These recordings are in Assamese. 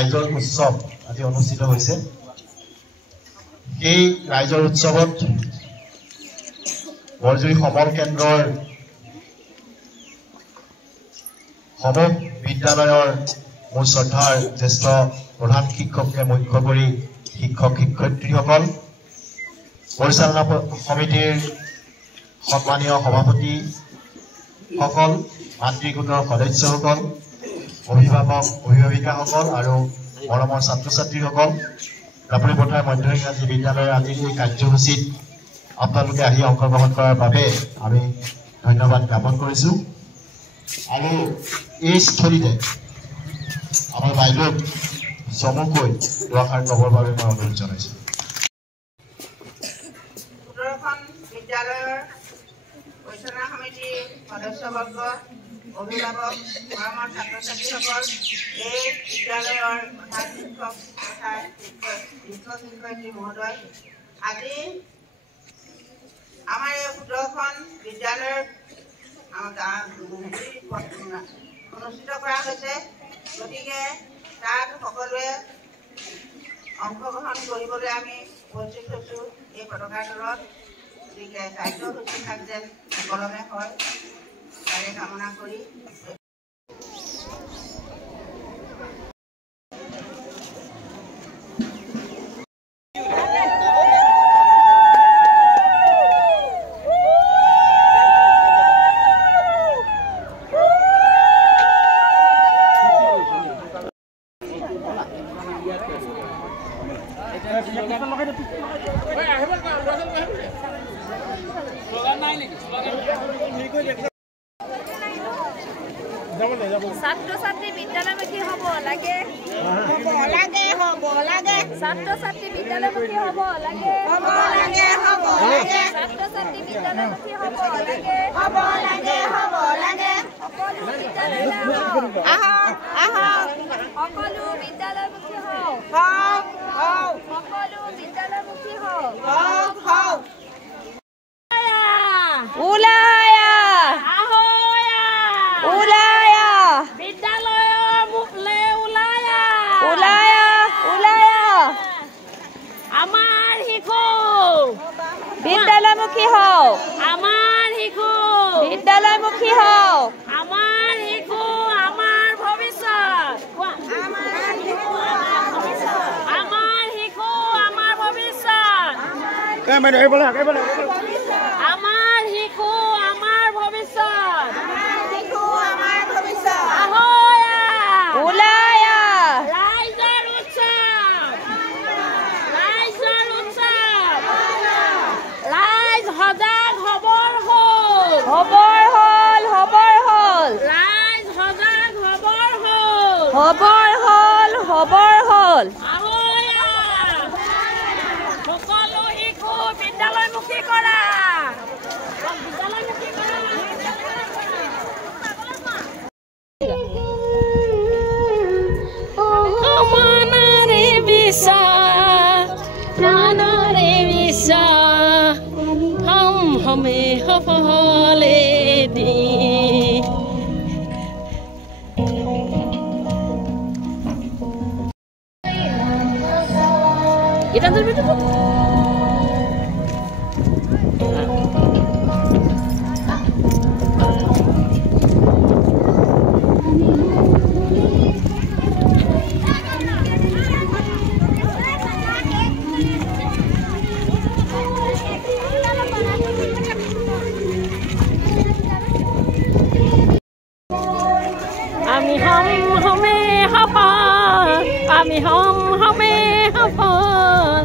ৰাইজৰ উৎসৱ আজি অনুষ্ঠিত হৈছে। এই ৰাইজৰ উৎসৱত বৰজুৰি সমল কেন্দ্ৰৰ সমূহ বিদ্যালয়ৰ মোৰ শ্ৰদ্ধাৰ জ্যেষ্ঠ প্ৰধান শিক্ষককে মুখ্য কৰি শিক্ষক শিক্ষয়িত্ৰীসকল, পৰিচালনা সমিতিৰ সন্মানীয় সভাপতিসকল, মাতৃগোটৰ সদস্যসকল, অভিভাৱক অভিভাৱিকাসকল আৰু মৰমৰ ছাত্ৰ ছাত্ৰীসকল, দাপৰি পথাৰ মধ্য ইংৰাজী বিদ্যালয়ৰ আজিৰ এই কাৰ্যসূচীত আপোনালোকে আহি অংশগ্ৰহণ কৰাৰ বাবে আমি ধন্যবাদ জ্ঞাপন কৰিছোঁ। আৰু এই স্থলীতে আমাৰ বাইদেউক চমুকৈ দুআষাৰ ক'বৰ বাবে মই অনুৰোধ জনাইছোঁ। বিদ্যালয়ৰ পৰিচালনা সমিতিৰ সদস্যবৰ্গ, অভিভাৱক, মৰমৰ ছাত্ৰ ছাত্ৰীসকল, এই বিদ্যালয়ৰ প্ৰধান শিক্ষক তথা শিক্ষক শিক্ষয়িত্ৰী মহোদয়, আজি আমাৰ এই ১৭খন বিদ্যালয়ৰ অনুষ্ঠিত কৰা হৈছে। গতিকে তাত সকলোৱে অংশগ্ৰহণ কৰিবলৈ আমি উপস্থিত হৈছোঁ এই পতাকা তলত। গতিকে কাৰ্যসূচীভাগ যেন সুকলমে হয় তাৰে কামনা কৰি ছাত্ৰ-ছাত্ৰী বিদ্যালয়মুখী হ'ব লাগে, ছাত্ৰ-ছাত্ৰী বিদ্যালয়মুখী হ'ব লাগে, ছাত্ৰ-ছাত্ৰী বিদ্যালয়মুখী হ'ব লাগে, সকলো বিদ্যালয়মুখী হওক, সকলো বিদ্যালয়মুখী হওক। বিদ্যালয়মুখী হওক, আমাৰ শিশু বিদ্যালয়মুখী হওক, আমাৰ শিশু আমাৰ ভৱিষ্যত, আমাৰ শিশু আমাৰ ভৱিষ্যত, আমাৰ শিশু আমাৰ ভৱিষ্যত। হবৰ হ'ল সকলো শিশু বিদ্যালয়মুখী কৰা। মনৰে বিশ্বাস, প্ৰাণৰে বিশ্বাস, হমে সফলে দি আমি হম হমে সফল,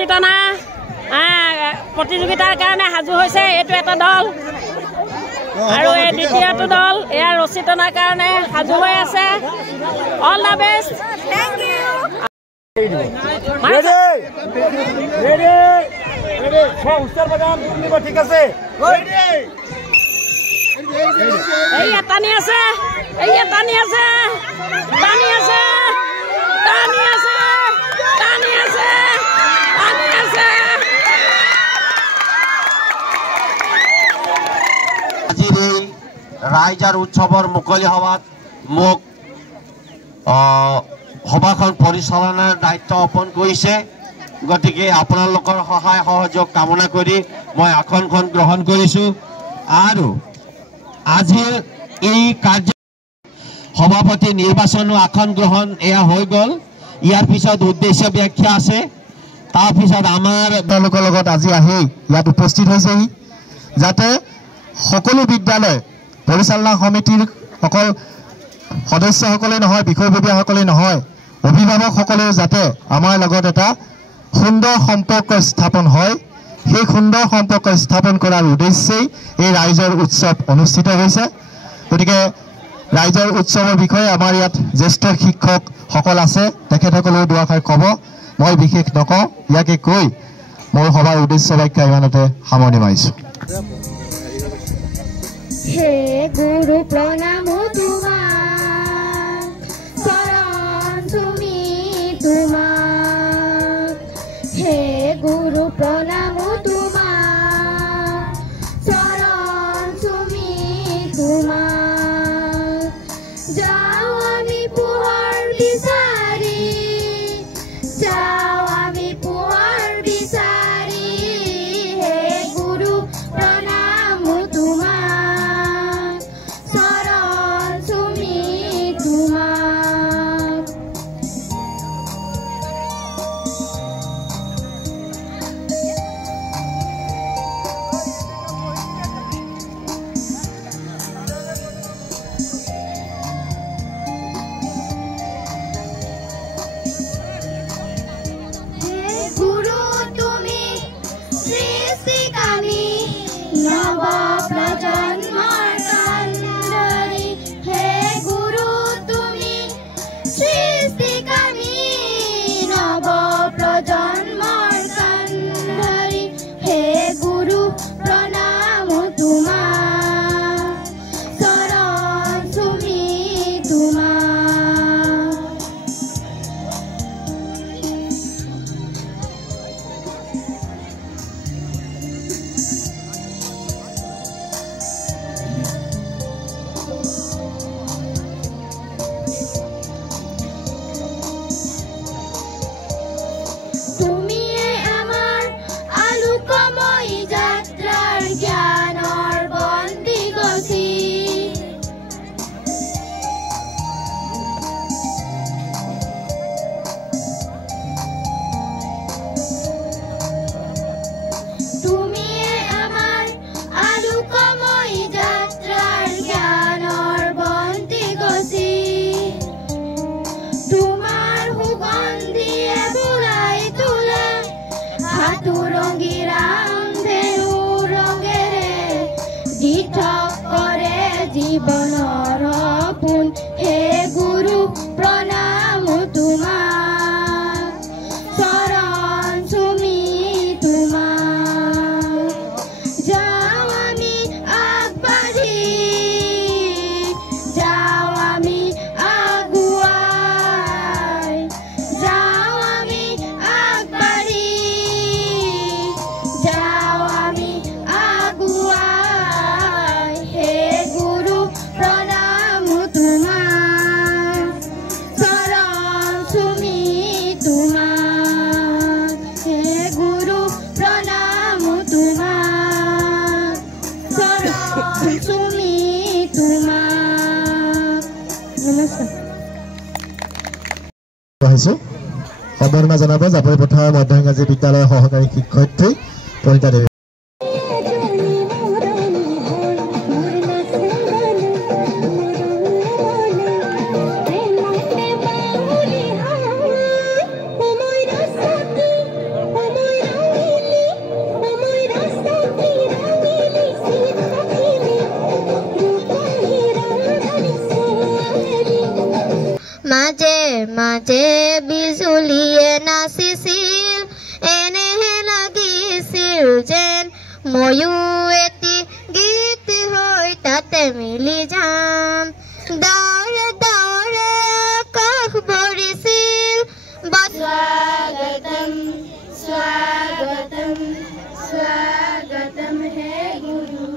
ৰছী টনা প্ৰতিযোগিতাৰ কাৰণে সাজু হৈছে এইটো এটা দল আৰু এই দ্বিতীয়টো দল এয়া ৰছী টনাৰ কাৰণে সাজু হৈ আছে all the best thank you ready উত্তৰ বাদাম দিব ঠিক আছে এই টানি আছে টানি আছে টানি আছে টানি আছে টানি আছে টানি আছে আজিৰ এই ৰাইজাৰ উৎসৱৰ মুকলি সভাত মোক সভাখন পৰিচালনাৰ দায়িত্ব অৰ্পণ কৰিছে গতিকে আপোনালোকৰ সহায় সহযোগ কামনা কৰি মই আসনখন গ্ৰহণ কৰিছোঁ আৰু আজিৰ এই কাৰ্য সভাপতি নিৰ্বাচন আসন গ্ৰহণ এয়া হৈ গ'ল ইয়াৰ পিছত উদ্দেশ্য ব্যাখ্যা আছে তাৰ পিছত আমাৰ তেওঁলোকৰ লগত আজি আহি ইয়াত উপস্থিত হৈছেহি যাতে সকলো বিদ্যালয় পৰিচালনা সমিতিৰ সকল সদস্যসকলে নহয় বিষয়ববীয়াসকলে নহয় অভিভাৱকসকলেও যাতে আমাৰ লগত এটা সুন্দৰ সম্পৰ্ক স্থাপন হয় সেই সুন্দৰ সম্পৰ্ক স্থাপন কৰাৰ উদ্দেশ্যেই এই ৰাইজৰ উৎসৱ অনুষ্ঠিত হৈছে গতিকে ৰাইজৰ উৎসৱৰ বিষয়ে আমাৰ ইয়াত জ্যেষ্ঠ শিক্ষকসকল আছে তেখেতসকলেও দুআষাৰ ক'ব মই বিশেষ নকওঁ ইয়াকে কৈ মোৰ সভাৰ উদ্দেশ্য বাক্য ইমানতে সামৰণি মাৰিছোঁ হে গুৰু প্ৰণাম তোমাক চৰণ তুমি তোমাক হে গুৰু প্ৰণাম তোমাক চৰণ তুমি তোমাক যাওঁ আমি পোহৰ বিচাৰি যাওঁ আমি পোহৰ বিচাৰি হে গুৰু প্ৰণাম তোমাক চৰণ তুমি তোমাক গুৰু তুমি সৃষ্টিকামী নৱ প্ৰজন্মৰ কাণ্ডাৰী হে গুৰু তুমি সৃষ্টিকামী নৱ প্ৰজন্মৰ কাণ্ডাৰী হে গুৰু প্ৰণাম তোমাক চৰণ তুমি তোমাক তুমিয়ে আমাৰ আলোকময় যাত্ৰাৰ জ্ঞানৰ বন্তি গছি তুমিয়ে আমাৰ আলোকময় যাত্ৰাৰ জ্ঞানৰ বন্তি গছি তোমাৰ সুগন্ধিয়ে বুলাই তোলে হাতুৰংগী ৰামধেনু ৰঙেৰে দিঠক কৰে জীৱনৰ সপোন হে গুৰু প্ৰণাম তোমাক চৰণ চুমি তোমাক যাওঁ আমি আগবাঢ়ি যাওঁ আমি আগুৱাই যাওঁ আমি আগবাঢ়ি যাওঁ আমি আগুৱাই হে গুৰু প্ৰণাম তোমাক চৰণ চুমি তোমাক হে গুৰু প্ৰণাম তোমাক চৰণ চুমি তোমাক নমস্কাৰ আহিছোঁ সম্বৰ্ধনা জনাব জাপৰি পথাৰ মধ্য ইংৰাজী বিদ্যালয়ৰ সহকাৰী শিক্ষয়িত্ৰী পৰিতা দেৱী সময় মাজে বিজুলিয়ে নাচিছিল এনেহে লাগিছিল যেন ময়ো এটি গীত হৈ তাতে মিলি যাম ডাৱৰে ডাৱৰে আকাশ ভৰিছিল স্বাগতম স্বাগতম স্বাগতম হে গুৰু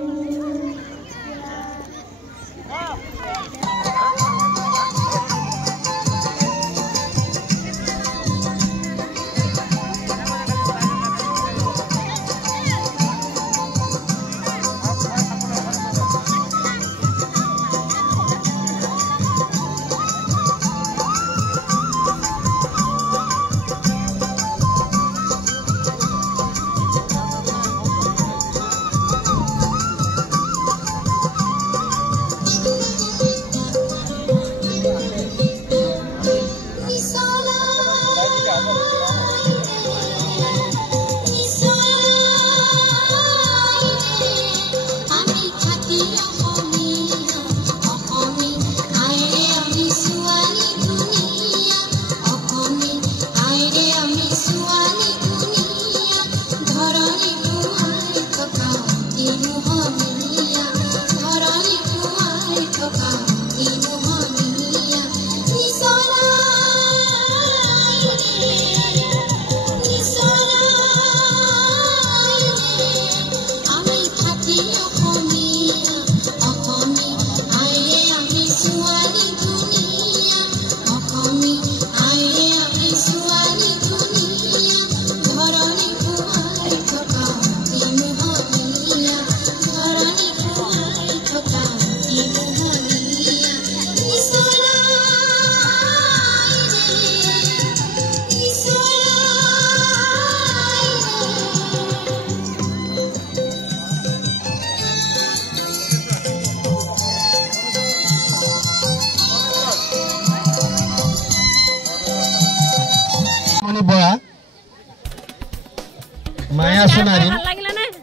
মায়া সোনাৰী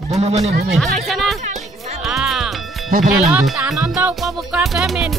বনমানি ভূমি আনন্দ উপভোগ কৰাটোহে মেইন